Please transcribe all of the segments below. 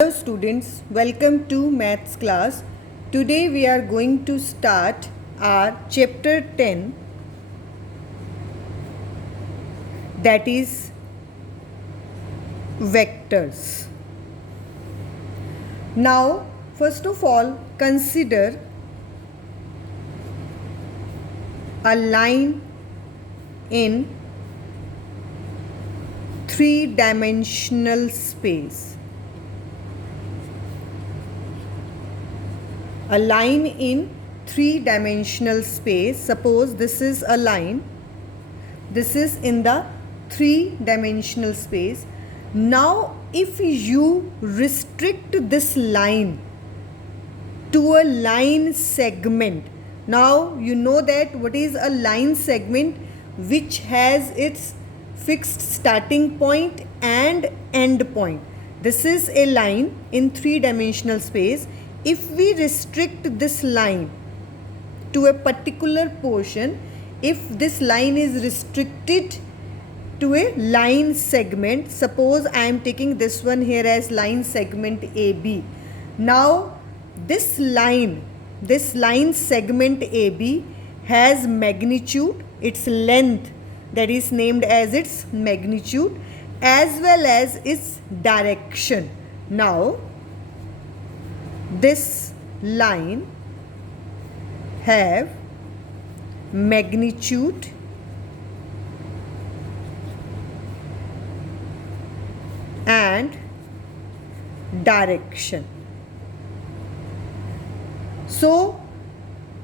Hello students, welcome to maths class. Today we are going to start our chapter 10, that is vectors. Now first of all consider a line in three-dimensional space. A line in three-dimensional space. Suppose this is a line. This is in the three-dimensional space. Now if you restrict this line to a line segment. Now you know that what is a line segment, which has its fixed starting point and end point. This is a line in three-dimensional space. If we restrict this line to a particular portion, if this line is restricted to a line segment, suppose I am taking this one here as line segment AB. Now this line segment AB has magnitude, its length, that is named as its magnitude, as well as its direction. Now this line have magnitude and direction. So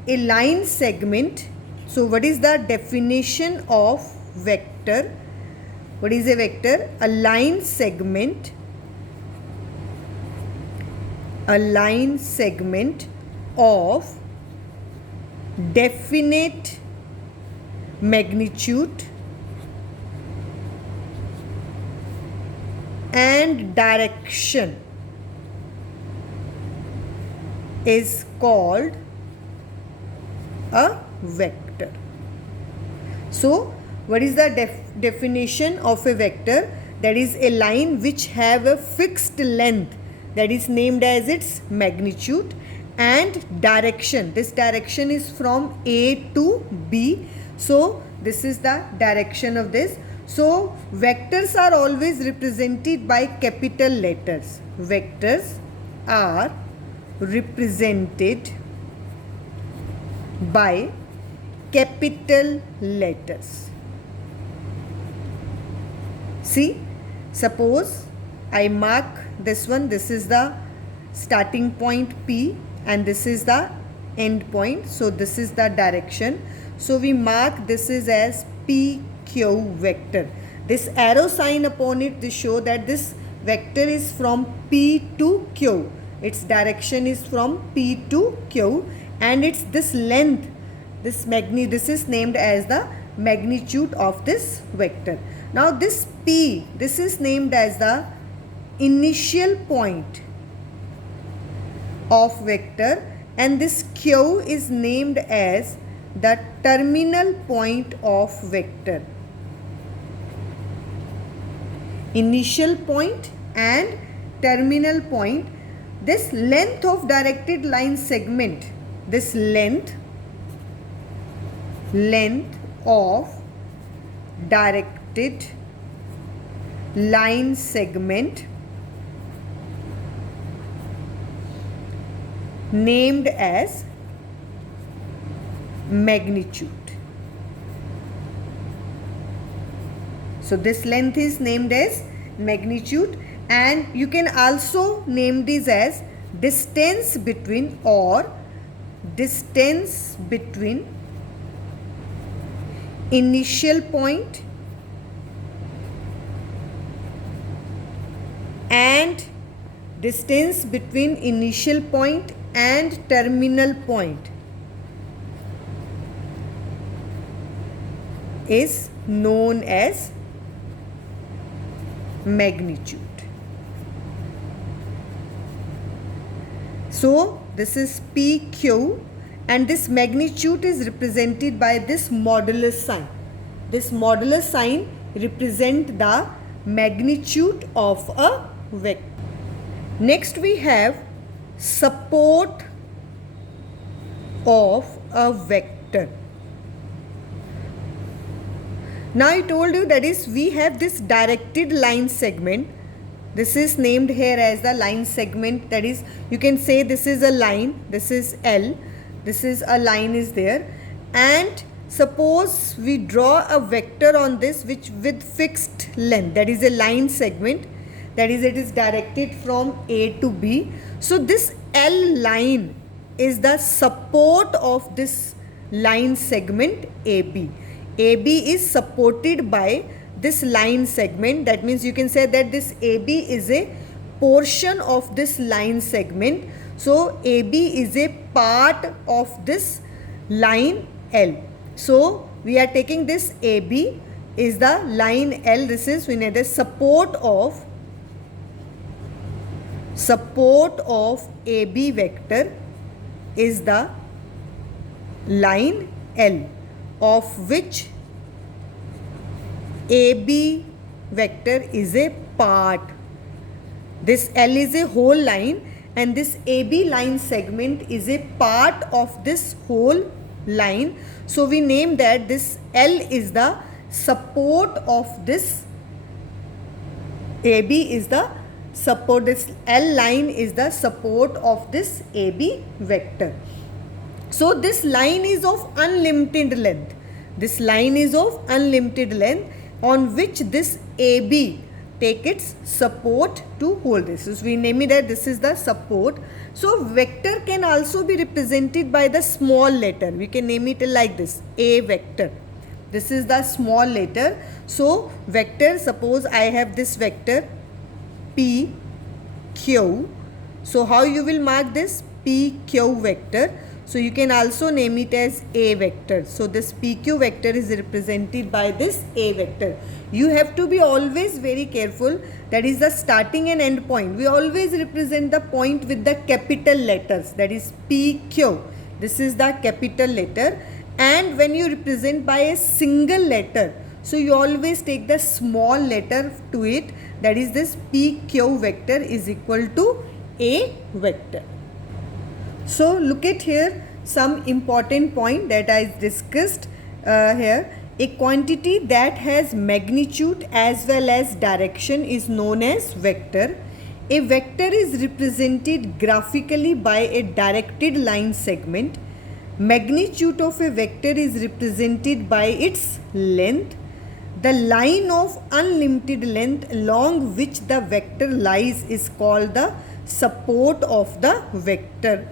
a line segment, so what is the definition of vector? What is a vector? A line segment of definite magnitude and direction is called a vector. So what is the definition of a vector? That is a line which have a fixed length, that is named as its magnitude, and direction. This direction is from A to B. So this is the direction of this. So vectors are always represented by capital letters. Vectors are represented by capital letters. See, suppose I mark this one, this is the starting point P and this is the end point. So this is the direction. So we mark this is as PQ vector. This arrow sign upon it, this show that this vector is from P to Q. Its direction is from P to Q, and it's this length, this is named as the magnitude of this vector. Now this P, this is named as the initial point of vector, and this Q is named as the terminal point of vector. Initial point and terminal point. This length of directed line segment, this length of directed line segment named as magnitude. So this length is named as magnitude, and you can also name this as distance between initial point and distance between initial point and terminal point is known as magnitude. So this is PQ, and this magnitude is represented by this modulus sign. This modulus sign represents the magnitude of a vector. Next we have support of a vector. Now I told you that is we have this directed line segment. This is named here as the line segment, that is you can say this is a line, this is L, this is a line is there, and suppose we draw a vector on this which with fixed length, that is a line segment, that is it is directed from A to B. So this L line is the support of this line segment AB. AB is supported by this line segment. That means you can say that this AB is a portion of this line segment. So AB is a part of this line L. So we are taking this AB is the line L. This is we need the support of AB vector is the line L, of which AB vector is a part. This L is a whole line and this AB line segment is a part of this whole line. So we name that this L is the support of this AB is the support, this L line is the support of this AB vector. So this line is of unlimited length. This line is of unlimited length on which this AB take its support to hold this. So we name it that this is the support. So vector can also be represented by the small letter. We can name it like this, A vector. This is the small letter. So vector, suppose I have this vector P Q. So how you will mark this PQ vector? So you can also name it as A vector. So this PQ vector is represented by this A vector. You have to be always very careful, that is the starting and end point. We always represent the point with the capital letters, that is PQ. This is the capital letter. And when you represent by a single letter, so you always take the small letter to it, that is this PQ vector is equal to A vector. So look at here some important point that I discussed here. A quantity that has magnitude as well as direction is known as vector. A vector is represented graphically by a directed line segment. Magnitude of a vector is represented by its length. The line of unlimited length along which the vector lies is called the support of the vector.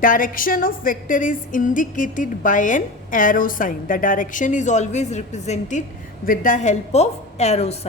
Direction of vector is indicated by an arrow sign. The direction is always represented with the help of arrow sign.